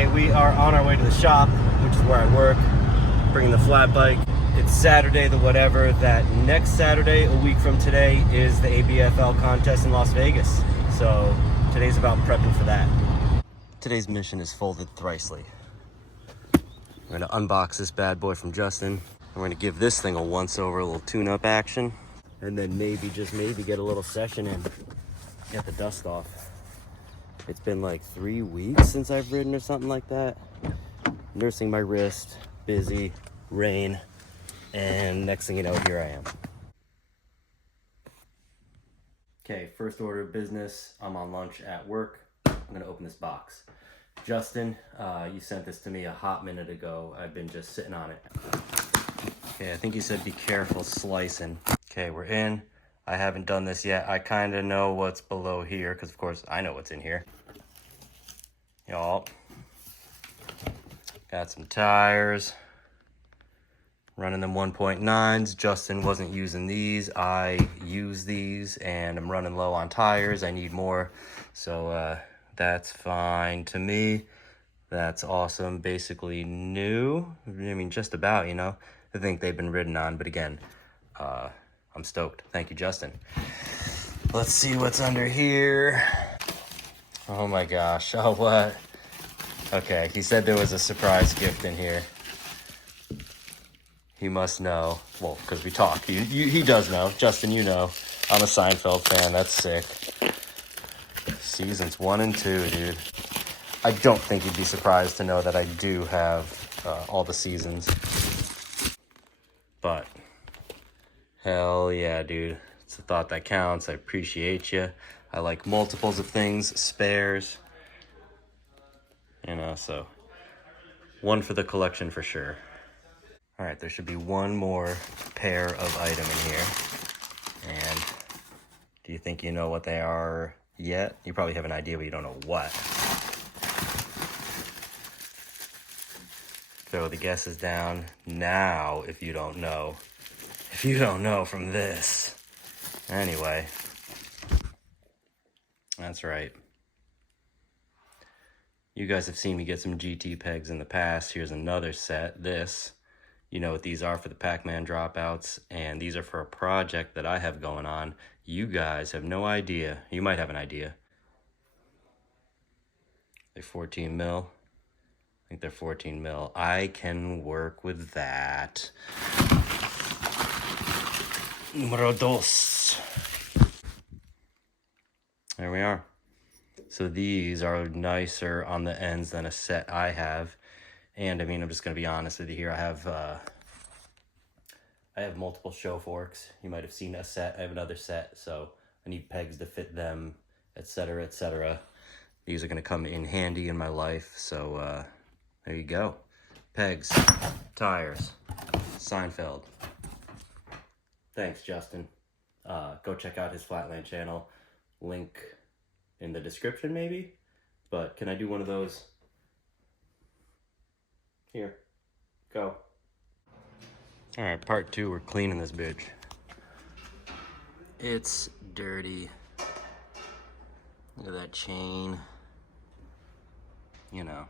Okay, we are on our way to the shop, which is where I work, bringing the flat bike. It's Saturday, the whatever, that next Saturday, a week from today, is the ABFL contest in Las Vegas. So today's about prepping for that. Today's mission is folded thricely. We're gonna unbox this bad boy from Justin. We're gonna give this thing a once over, a little tune-up action, and then maybe, just maybe, get a little session in, get the dust off. It's been like 3 weeks since I've ridden or something like that. Nursing my wrist, busy, rain, and next thing you know, here I am. Okay, first order of business. I'm on lunch at work. I'm gonna open this box. Justin, you sent this to me a hot minute ago. I've been just sitting on it. Okay, I think you said be careful slicing. Okay, we're in. I haven't done this yet. I kind of know what's below here, because of course I know what's in here. Y'all, got some tires, running them 1.9s. Justin wasn't using these. I use these, and I'm running low on tires. I need more, so that's fine to me. That's awesome. Basically new. I mean, just about, you know. I think they've been ridden on, but again, I'm stoked. Thank you, Justin. Let's see what's under here. Oh my gosh. Oh, what? Okay, he said there was a surprise gift in here. He must know. Well, because we talk. He does know. Justin, you know. I'm a Seinfeld fan. That's sick. Seasons 1 and 2, dude. I don't think you'd be surprised to know that I do have all the seasons. But, hell yeah, dude. It's a thought that counts. I appreciate you. I like multiples of things, spares. You know, so one for the collection for sure. All right, there should be one more pair of item in here. And do you think you know what they are yet? You probably have an idea, but you don't know what. Throw the guesses down now if you don't know. If you don't know from this. Anyway. That's right. You guys have seen me get some GT pegs in the past. Here's another set. This, you know what these are for the Pac-Man dropouts, and these are for a project that I have going on. You guys have no idea. You might have an idea. They're 14 mil. I think they're 14 mil. I can work with that. Numero dos. There we are. So these are nicer on the ends than a set I have. And I mean, I'm just gonna be honest with you here. I have multiple show forks. You might have seen a set. I have another set, so I need pegs to fit them, etc., etc. These are gonna come in handy in my life. So there you go. Pegs, tires, Seinfeld. Thanks, Justin. Go check out his Flatland channel. Link in the description, maybe? But can I do one of those? Here. Go. Alright, part 2, we're cleaning this bitch. It's dirty. Look at that chain. You know.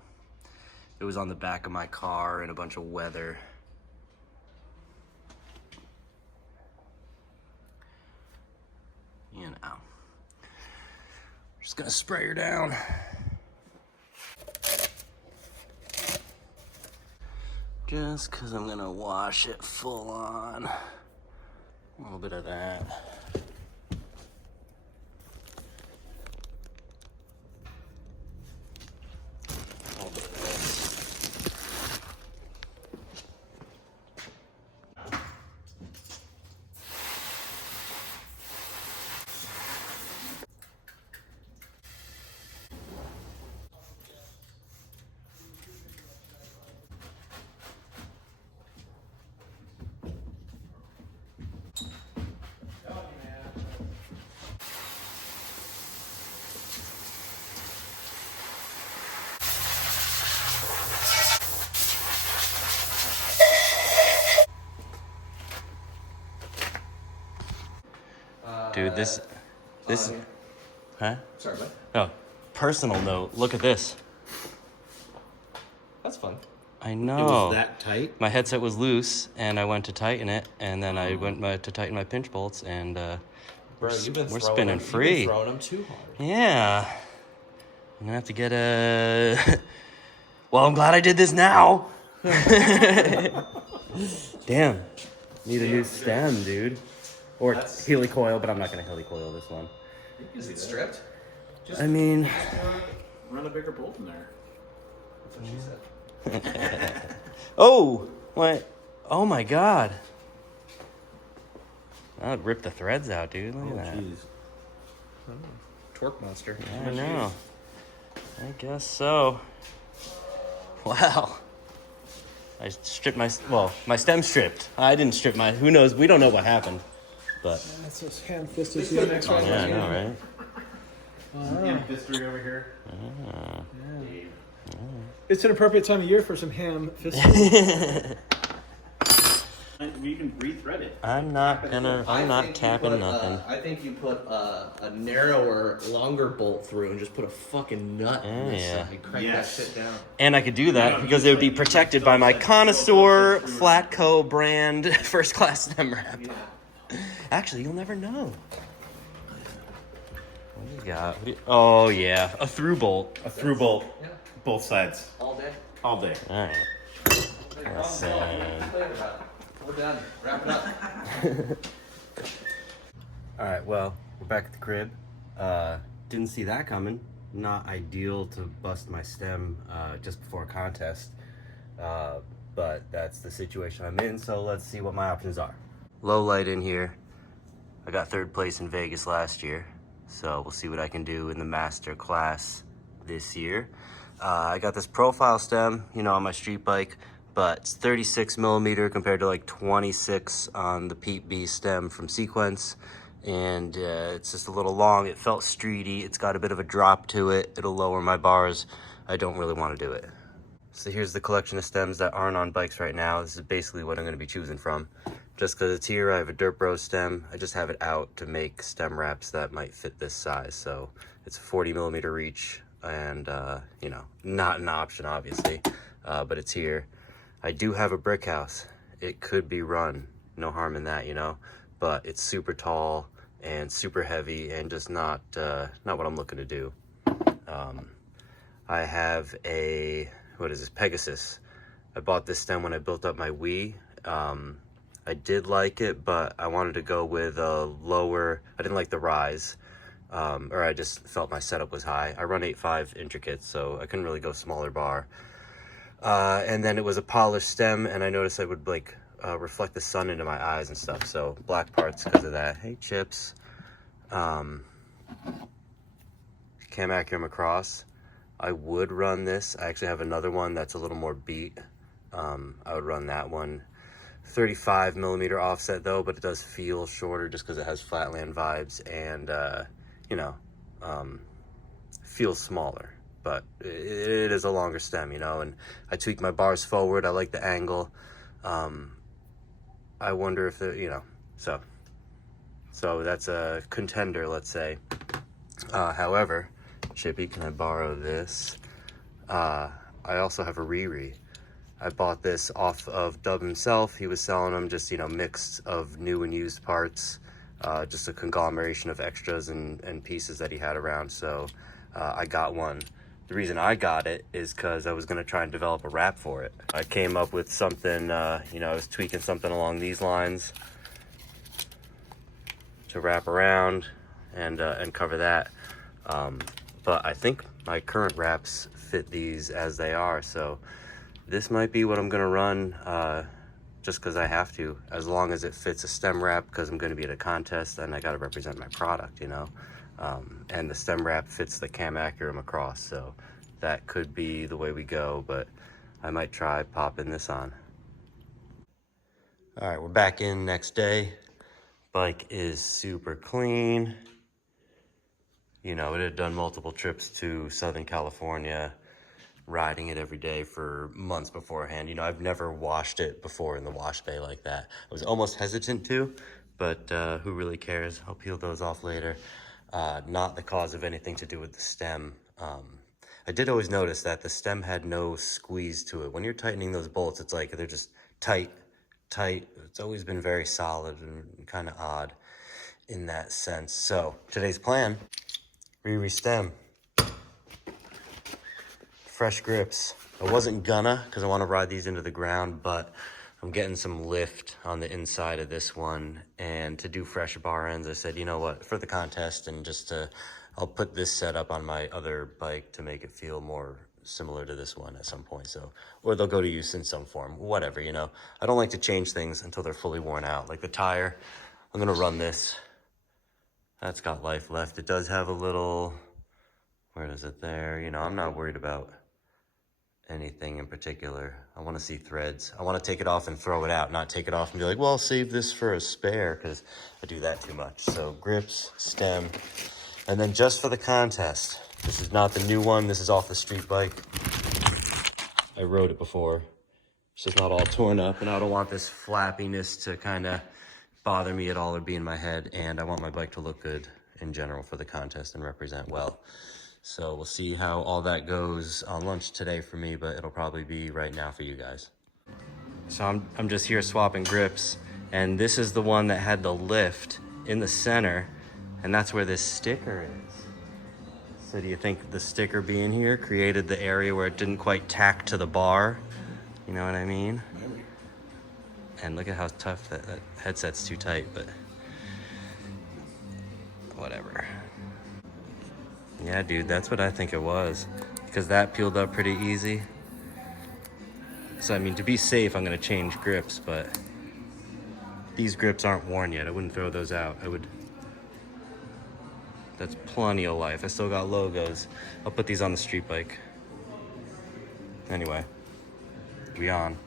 It was on the back of my car in a bunch of weather. You know. Just gonna spray her down. Just cause I'm gonna wash it full on. A little bit of that. A little bit of this. Dude, this, huh? Sorry, what? Oh, personal note, look at this. That's fun. I know. It was that tight? My headset was loose, and I went to tighten it, and then I went to tighten my pinch bolts, and Bro, we're spinning free. You've been throwing them too hard. Yeah. I'm gonna have to get a... Well, I'm glad I did this now. Damn. Need a new stem, dude. Or helicoil, but I'm not gonna helicoil this one. Is it stripped? Just, I mean... run a bigger bolt in there. That's what she said. Oh! What? Oh my god. That would rip the threads out, dude. Look at that. Jeez. Oh, torque monster. I know. I guess so. Wow. I stripped my stem stripped. I didn't strip my, who knows, we don't know what happened. But. That's what's ham-fisted here next round. Yeah, I know, right? History over here. Ah. It's an appropriate time of year for some ham-fisted. You can rethread it. I'm not tapping nothing. I think you put a narrower, longer bolt through and just put a fucking nut in this side. Crank that shit down. And I could do that because it would be protected by my Connoisseur Flatco brand first class stem wrap. Yeah. Actually, you'll never know. What do you got? Oh yeah, a through bolt. A through bolt. Yeah. Both sides. All day. All day. All right. We're done. Wrap it up. All right, well, we're back at the crib. Didn't see that coming. Not ideal to bust my stem just before a contest, but that's the situation I'm in, so let's see what my options are. Low light in here. I got third place in Vegas last year, so we'll see what I can do in the master class this year. I got this profile stem, on my street bike, but it's 36 millimeter compared to like 26 on the Pete B stem from Sequence. And it's just a little long. It felt streety. It's got a bit of a drop to it. It'll lower my bars. I don't really want to do it. So here's the collection of stems that aren't on bikes right now. This is basically what I'm going to be choosing from. Just because it's here, I have a Dirt Bro stem. I just have it out to make stem wraps that might fit this size. So it's a 40 millimeter reach and, not an option, obviously, but it's here. I do have a brick house. It could be run. No harm in that, but it's super tall and super heavy and just not what I'm looking to do. I have a, Pegasus. I bought this stem when I built up my Wii. I did like it, but I wanted to go with a lower, I didn't like the rise, or I just felt my setup was high. I run 8.5 intricates, so I couldn't really go smaller bar. And then it was a polished stem, and I noticed I would reflect the sun into my eyes and stuff, so black parts because of that. Hey, Chips. Cam Acura across. I would run this. I actually have another one that's a little more beat. I would run that one. 35 millimeter offset though, but it does feel shorter just because it has flatland vibes and, feels smaller. But it is a longer stem, and I tweak my bars forward. I like the angle. I wonder if so that's a contender, let's say. However, Chippy, can I borrow this? I also have a Riri. I bought this off of Dub himself. He was selling them just, mixed of new and used parts, just a conglomeration of extras and pieces that he had around. So I got one. The reason I got it is because I was going to try and develop a wrap for it. I came up with something, I was tweaking something along these lines to wrap around and cover that. But I think my current wraps fit these as they are. So this might be what I'm going to run just because I have to, as long as it fits a stem wrap, because I'm going to be at a contest and I got to represent my product, and the stem wrap fits the Cam Acura across, so that could be the way we go, but I might try popping this on. All right, we're back in next day. Bike is super clean. It had done multiple trips to Southern California, riding it every day for months beforehand. I've never washed it before in the wash bay like that. I was almost hesitant to, but who really cares? I'll peel those off later. Not the cause of anything to do with the stem. I I did always notice that the stem had no squeeze to it. When you're tightening those bolts, it's like they're just tight. It's always been very solid and kind of odd in that sense. So today's plan, re-stem, fresh grips. I wasn't gonna, because I want to ride these into the ground, but I'm getting some lift on the inside of this one, and to do fresh bar ends, I said, you know what, for the contest and just to, I'll put this setup on my other bike to make it feel more similar to this one at some point. So, or they'll go to use in some form, whatever, you know. I don't like to change things until they're fully worn out. Like the tire, I'm gonna run this. That's got life left. It does have a little, where is it there? You know, I'm not worried about anything in particular. I want to see threads. I want to take it off and throw it out, not take it off and be like, well, I'll save this for a spare, because I do that too much. So grips, stem, and then just for the contest, this is not the new one, this is off the street bike. I rode it before. It's just not all torn up, and I don't want this flappiness to kind of bother me at all or be in my head, and I want my bike to look good in general for the contest and represent well. So we'll see how all that goes on lunch today for me, but it'll probably be right now for you guys. So I'm just here swapping grips, and this is the one that had the lift in the center, and that's where this sticker is. So do you think the sticker being here created the area where it didn't quite tack to the bar? You know what I mean? Maybe. And look at how tough that headset's too tight, but whatever. Yeah, dude, that's what I think it was, because that peeled up pretty easy. So, I mean, to be safe, I'm going to change grips, but these grips aren't worn yet. I wouldn't throw those out. That's plenty of life. I still got logos. I'll put these on the street bike. Anyway, we on.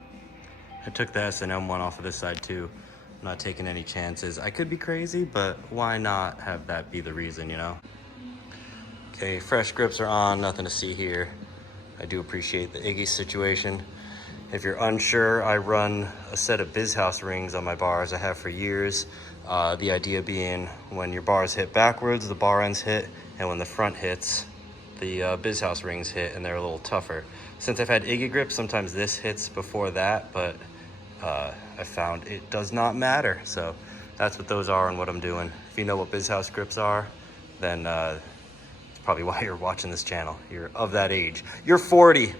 I took the S&M one off of this side too. I'm not taking any chances. I could be crazy, but why not have that be the reason, you know? Okay, fresh grips are on, nothing to see here. I do appreciate the Iggy situation. If you're unsure, I run a set of Biz House rings on my bars. I have for years. The idea being when your bars hit backwards, the bar ends hit, and when the front hits, the Biz House rings hit, and they're a little tougher. Since I've had Iggy grips, sometimes this hits before that, but I found it does not matter. So that's what those are and what I'm doing. If you know what Biz House grips are, then it's probably why you're watching this channel. You're of that age. You're 40. I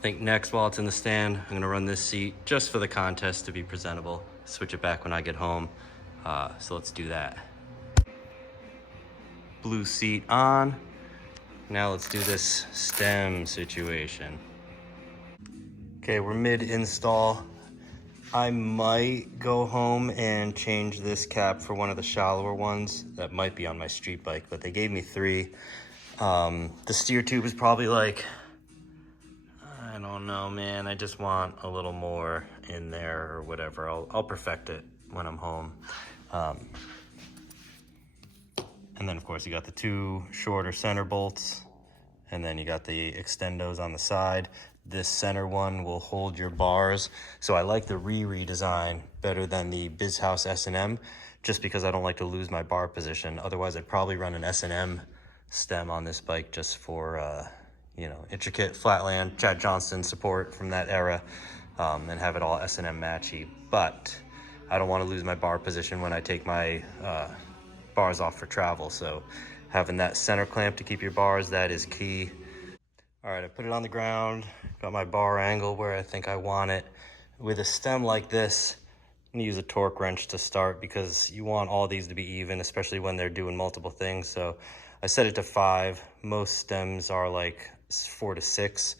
think next, while it's in the stand, I'm gonna run this seat just for the contest to be presentable. Switch it back when I get home. So let's do that. Blue seat on. Now let's do this stem situation. Okay, we're mid-install. I might go home and change this cap for one of the shallower ones. That might be on my street bike, but they gave me 3. The steer tube is probably like, I don't know, man. I just want a little more in there or whatever. I'll perfect it when I'm home. And then of course you got the 2 shorter center bolts, and then you got the extendos on the side. This center one will hold your bars. So I like the redesign better than the Biz House S&M, just because I don't like to lose my bar position. Otherwise I'd probably run an S&M stem on this bike just for, you know, intricate flatland, Chad Johnston support from that era, and have it all S&M matchy. But I don't want to lose my bar position when I take my bars off for travel. So having that center clamp to keep your bars, that is key. All right, I put it on the ground, got my bar angle where I think I want it. With a stem like this, I'm gonna use a torque wrench to start, because you want all these to be even, especially when they're doing multiple things. So I set it to 5. Most stems are like 4 to 6,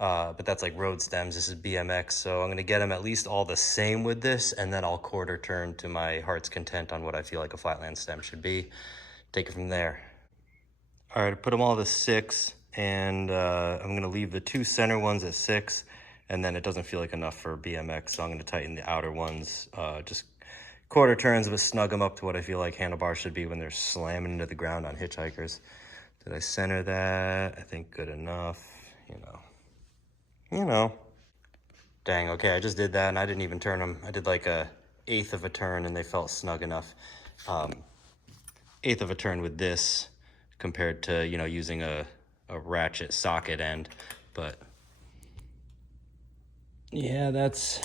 but that's like road stems. This is BMX, so I'm gonna get them at least all the same with this, and then I'll quarter turn to my heart's content on what I feel like a flatland stem should be. Take it from there. All right, I put them all to 6, and I'm gonna leave the 2 center ones at 6, and then it doesn't feel like enough for BMX, so I'm gonna tighten the outer ones, just quarter turns, but snug them up to what I feel like handlebars should be when they're slamming into the ground on hitchhikers. Did I center that? I think good enough, you know. Dang, okay, I just did that, and I didn't even turn them. I did like a 1/8 of a turn, and they felt snug enough. 1/8 of a turn with this compared to, you know, using a ratchet socket end. But yeah, that's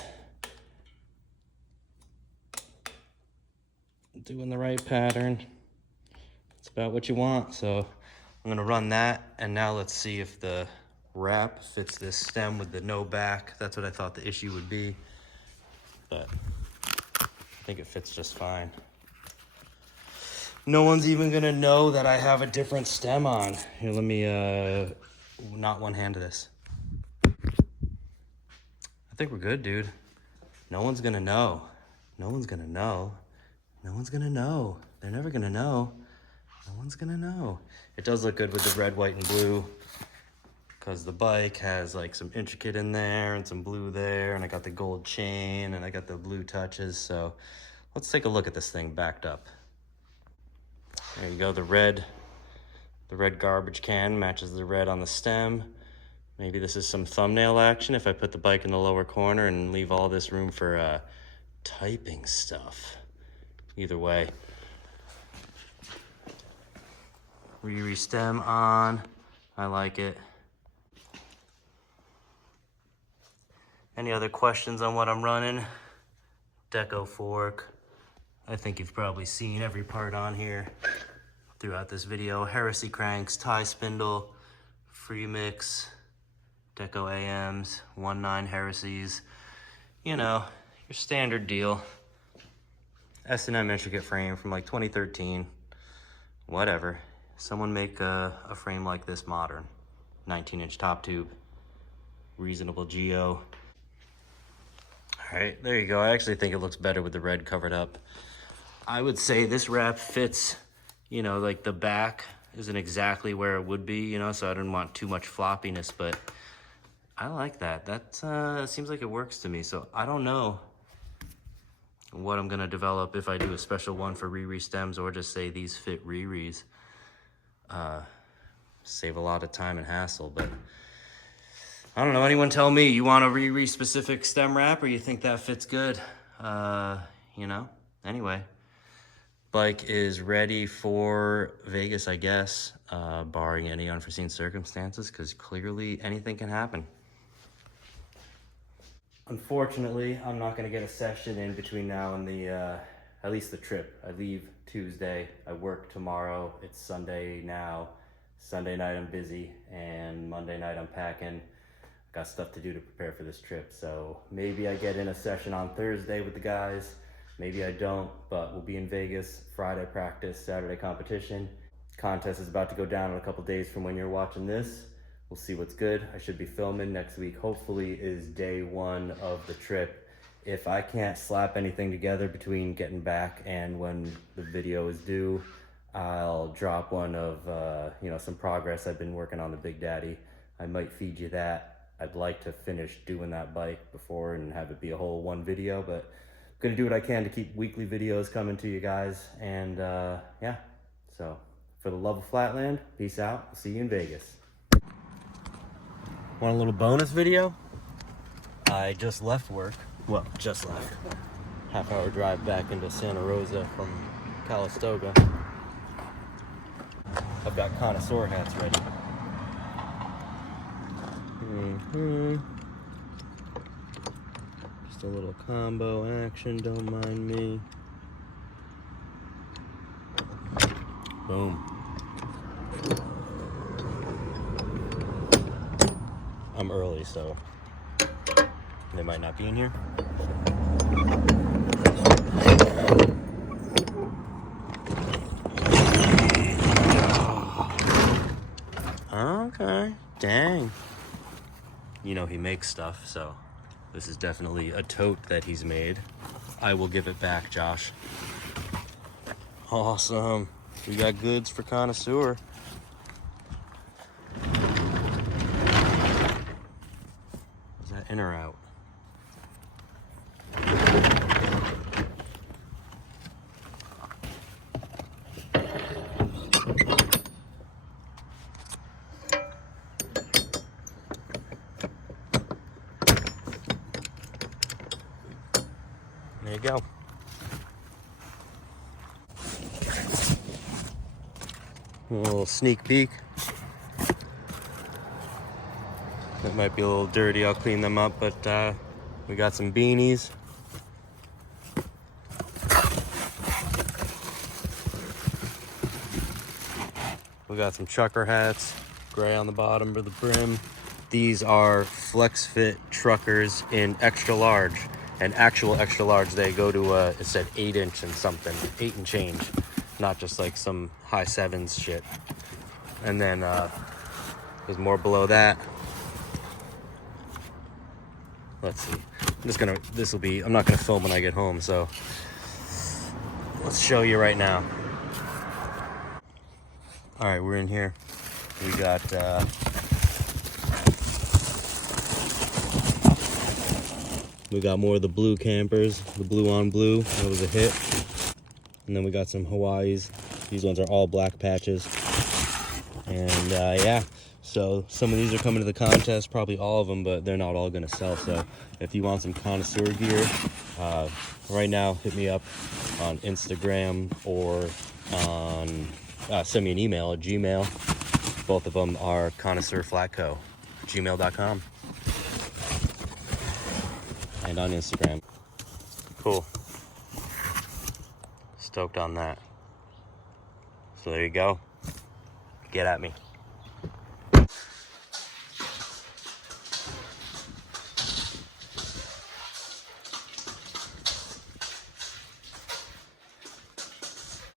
doing the right pattern. It's about what you want. So I'm gonna run that, and now let's see if the wrap fits this stem with the no back. That's what I thought the issue would be, but I think it fits just fine. No one's even gonna know that I have a different stem on. Here, let me not one hand this. I think we're good, dude. No one's gonna know. No one's gonna know. No one's gonna know. They're never gonna know. No one's gonna know. It does look good with the red, white, and blue, because the bike has like some intricate in there and some blue there, and I got the gold chain and I got the blue touches. So let's take a look at this thing backed up. There you go. The red garbage can matches the red on the stem. Maybe this is some thumbnail action if I put the bike in the lower corner and leave all this room for typing stuff. Either way. Riri stem on. I like it. Any other questions on what I'm running? Deco fork. I think you've probably seen every part on here throughout this video. Heresy cranks, tie spindle, free mix, Deco AMs, 1.9 Heresies. You know, your standard deal. S&M intricate frame from like 2013. Whatever. Someone make a frame like this modern. 19-inch top tube. Reasonable geo. All right, there you go. I actually think it looks better with the red covered up. I would say this wrap fits, you know, like the back isn't exactly where it would be, you know, so I didn't want too much floppiness, but I like that. That seems like it works to me. So I don't know what I'm gonna develop if I do a special one for Riri stems or just say these fit Riri's. Save a lot of time and hassle, but I don't know. Anyone tell me, you want a Riri specific stem wrap or you think that fits good? You know, anyway. Bike is ready for Vegas, I guess, barring any unforeseen circumstances, because clearly anything can happen. Unfortunately, I'm not going to get a session in between now and the, at least the trip. I leave Tuesday, I work tomorrow, it's Sunday now. Sunday night I'm busy, and Monday night I'm packing. Got stuff to do to prepare for this trip, so maybe I get in a session on Thursday with the guys. Maybe I don't, but we'll be in Vegas. Friday practice, Saturday competition. Contest is about to go down in a couple days from when you're watching this. We'll see what's good. I should be filming next week. Hopefully is day one of the trip. If I can't slap anything together between getting back and when the video is due, I'll drop one of you know, some progress I've been working on the Big Daddy. I might feed you that. I'd like to finish doing that bike before and have it be a whole one video, but I'm gonna do what I can to keep weekly videos coming to you guys. And yeah, so for the love of Flatland, peace out. I'll see you in Vegas. Want a little bonus video? I just left work. Well, just left. Half-hour drive back into Santa Rosa from Calistoga. I've got Connoisseur hats ready. Just a little combo action, don't mind me. Boom. I'm early, so they might not be in here. Okay, dang. You know he makes stuff, so this is definitely a tote that he's made. I will give it back, Josh. Awesome. We got goods for Connoisseur. Is that in or out? There you go. A little sneak peek. It might be a little dirty, I'll clean them up, but we got some beanies. We got some trucker hats, gray on the bottom of the brim. These are flex fit truckers in extra large. And actual extra large, they go to, it said 8" and something, 8 and change. Not just like some high 7s shit. And then there's more below that. Let's see. I'm not gonna film when I get home, so let's show you right now. All right, we're in here. We got more of the blue campers, the blue on blue. That was a hit. And then we got some Hawaiis. These ones are all black patches. And yeah, so some of these are coming to the contest, probably all of them, but they're not all gonna sell. So if you want some Connoisseur gear, right now hit me up on Instagram or on send me an email at Gmail. Both of them are connoisseurflatco@gmail.com. And on Instagram. Cool. Stoked on that. So there you go. Get at me.